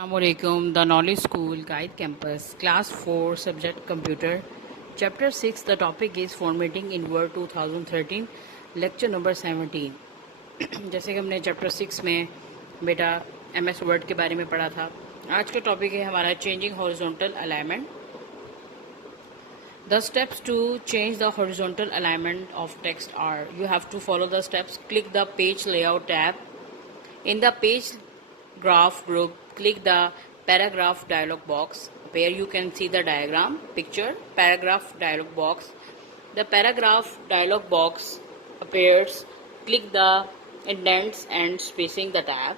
Assalamualaikum, the Knowledge School Guide Campus, Class 4, Subject Computer, Chapter 6. The topic is Formatting in Word 2013, Lecture number 17. जैसे कि हमने chapter 6 में बेटा MS word के बारे में पढ़ा था, आज का टॉपिक है हमारा changing horizontal alignment. The steps to change the horizontal alignment of text are: you have to follow the steps. Click the page layout tab. In the page graph group, click the paragraph dialog box. Where you can see the diagram, picture, paragraph dialog box. The paragraph dialog box appears. Click the indents and spacing the tab.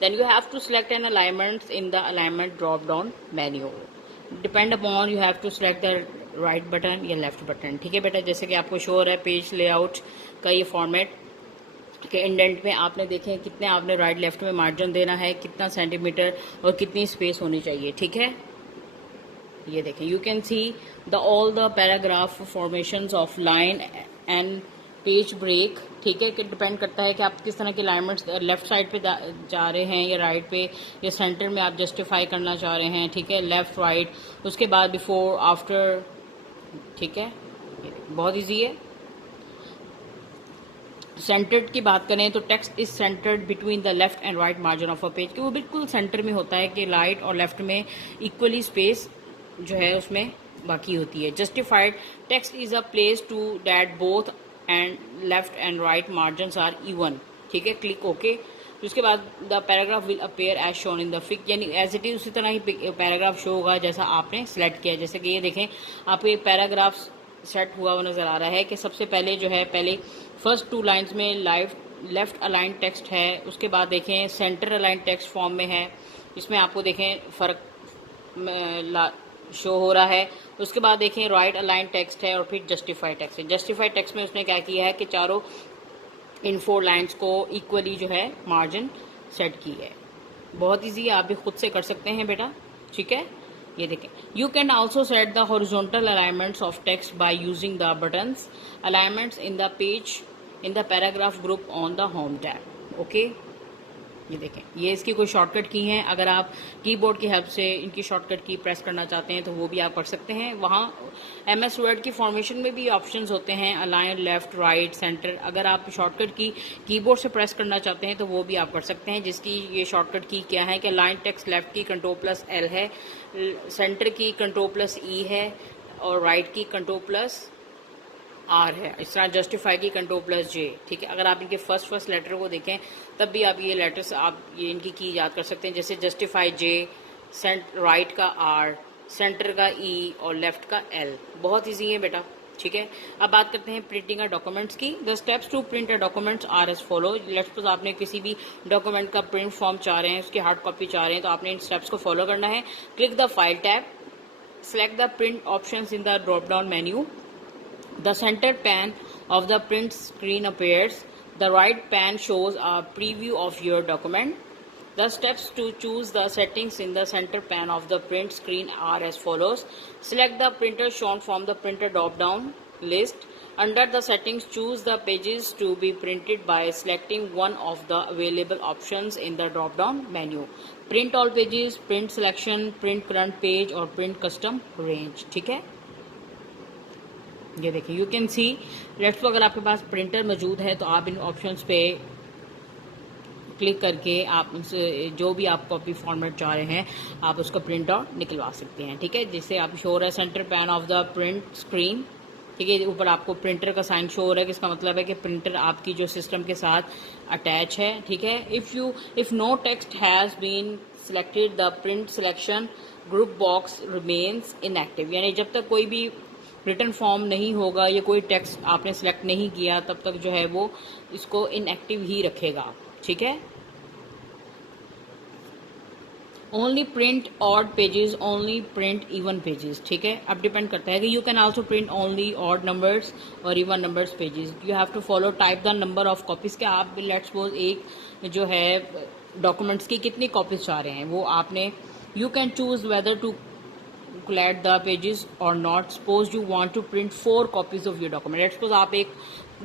Then you have to select an alignment in the alignment drop down menu. Depend upon you have to select the right button या left button. ठीक है बेटा, जैसे कि आपको show हो रहा है पेज लेआउट का ये फॉर्मेट के इंडेंट में आपने देखें कितने आपने राइट लेफ्ट में मार्जिन देना है, कितना सेंटीमीटर और कितनी स्पेस होनी चाहिए. ठीक है, ये देखें, you can see the all the paragraph formations of line and page break. ठीक है, कि डिपेंड करता है कि आप किस तरह के अलाइनमेंट्स लेफ्ट साइड पे जा रहे हैं या राइट पे या सेंटर में आप जस्टिफाई करना चाह रहे हैं. ठीक है, लेफ्ट राइट, उसके बाद बिफोर आफ्टर. ठीक है, बहुत इजी है. सेंटर्ड की बात करें तो text is centred between the left and right margin of a page, कि वो बिल्कुल सेंटर में होता है कि राइट और लेफ्ट में इक्वली स्पेस जो है उसमें बाकी होती है. Justified text is a place to that both end left and right margin are even. ठीक है, क्लिक ओके. उसके बाद the paragraph will appear as shown in the fig, यानी एज इट इज उसी तरह ही पैराग्राफ शो होगा जैसा आपने सेलेक्ट किया. जैसे कि ये देखें, आपको एक पैराग्राफ सेट हुआ हुआ नजर आ रहा है कि सबसे पहले जो है पहले फर्स्ट 2 लाइंस में लेफ्ट अलाइन टेक्स्ट है, उसके बाद देखें सेंटर अलाइन टेक्स्ट फॉर्म में है. इसमें आपको देखें फर्क शो हो रहा है. उसके बाद देखें राइट अलाइन टेक्स्ट है और फिर जस्टिफाइड टेक्स्ट है. जस्टिफाइड टेक्स्ट में उसने क्या किया है कि चारों इन 4 लाइंस को इक्वली जो है मार्जिन सेट की है. बहुत इजी है, आप भी खुद से कर सकते हैं बेटा. ठीक है, ये देखें, you can also set the horizontal alignments of text by using the buttons alignments in the page in the paragraph group on the home tab. Okay, ये देखें, ये इसकी कोई शॉर्टकट की हैं. अगर आप कीबोर्ड की हेल्प से इनकी शॉर्टकट की प्रेस करना चाहते हैं तो वो भी आप कर सकते हैं. वहाँ MS वर्ड की फॉर्मेशन में भी ऑप्शंस होते हैं, अलाइन, लेफ्ट, राइट, सेंटर. अगर आप शॉर्टकट की कीबोर्ड से प्रेस करना चाहते हैं तो वो भी आप कर सकते हैं, जिसकी ये शॉर्टकट की क्या है कि अलाइन टेक्स्ट लेफ्ट की Ctrl+L है, सेंटर की Ctrl+E है और राइट की Ctrl+R है. इस तरह जस्टिफाई की Ctrl+J. ठीक है, अगर आप इनके फर्स्ट लेटर को देखें तब भी आप ये लेटर्स आप ये इनकी की याद कर सकते हैं. जैसे जस्टिफाई J, राइट का R, सेंटर का E और लेफ्ट का L. बहुत इजी है बेटा. ठीक है, अब बात करते हैं प्रिंटिंग डॉक्यूमेंट्स की. The steps to print a documents are as follow. Let's suppose आपने किसी भी डॉक्यूमेंट का प्रिंट फॉर्म चाह रहे हैं, उसकी हार्ड कॉपी चाह रहे हैं, तो आपने इन स्टेप्स को फॉलो करना है. Click the file tab, select the print options in the drop down menu. The center pane of the print screen appears. The right pane shows a preview of your document. The steps to choose the settings in the center pane of the print screen are as follows. Select the printer shown from the printer drop-down list. Under the settings, choose the pages to be printed by selecting one of the available options in the drop-down menu. Print all pages, print selection, print current page और print custom range. ठीक है, ये देखिए, you can see let's अगर आपके पास printer मौजूद है तो आप इन ऑप्शंस पे क्लिक करके आप उनसे जो भी आप कॉपी फॉर्मेट चाह रहे हैं आप उसका प्रिंट आउट निकलवा सकते हैं. ठीक है, जिससे आप शो हो रहा है centre pan of the print screen. ठीक है, ऊपर आपको प्रिंटर का साइन शो हो रहा है, जिसका मतलब है कि प्रिंटर आपकी जो सिस्टम के साथ अटैच है. ठीक है, if no text has been selected the print selection group box remains inactive, यानी जब तक कोई भी रिटर्न फॉर्म नहीं होगा या कोई टेक्स्ट आपने सेलेक्ट नहीं किया तब तक जो है वो इसको इनएक्टिव ही रखेगा. ठीक है, only print odd pages, only print even pages. ठीक है, अब डिपेंड करता है कि you can also print only odd numbers और even numbers pages. You have to follow type the number of copies के आप लेट्स सपोज एक जो है डॉक्यूमेंट्स की कितनी कॉपीज चाह रहे हैं वो आपने you can choose whether to collect the pages or not. Suppose you want to print 4 copies of your document. Let's suppose आप एक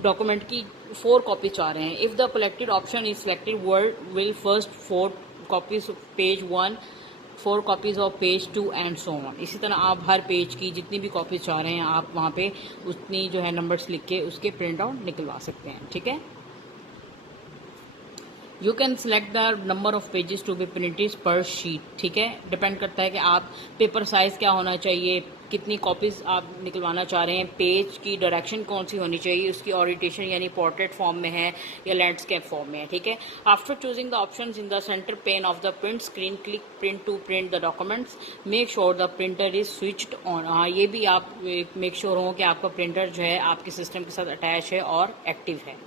डॉक्यूमेंट की 4 कॉपी चाह रहे हैं. If the collected option is selected, Word will first 4 copies of page 1 4 copies of page 2 and so on. इसी तरह आप हर page की जितनी भी कॉपीज चाह रहे हैं आप वहाँ पे उतनी जो है नंबर्स लिख के उसके प्रिंट आउट निकलवा सकते हैं। ठीक है, you can select the number of pages to be printed per sheet. ठीक है, डिपेंड करता है कि आप पेपर साइज क्या होना चाहिए, कितनी कॉपीज आप निकलवाना चाह रहे हैं, पेज की डायरेक्शन कौन सी होनी चाहिए, उसकी ओरिएंटेशन यानी पोर्ट्रेट फॉर्म में है या लैंडस्केप फॉर्म में है। ठीक है, after choosing the options in the centre pane of the print screen click print to print the documents, make sure the printer is switched on. हाँ, ये भी आप मेक श्योर हो कि आपका प्रिंटर जो है आपके सिस्टम के साथ अटैच है और एक्टिव है।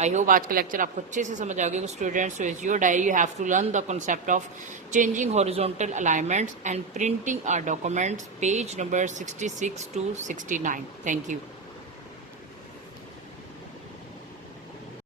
आई होप आज का लेक्चर आपको अच्छे से समझ आ गया। Students, so is your diary, you have to learn the concept of changing horizontal alignments and printing our documents, page number 66 to 69. Thank you.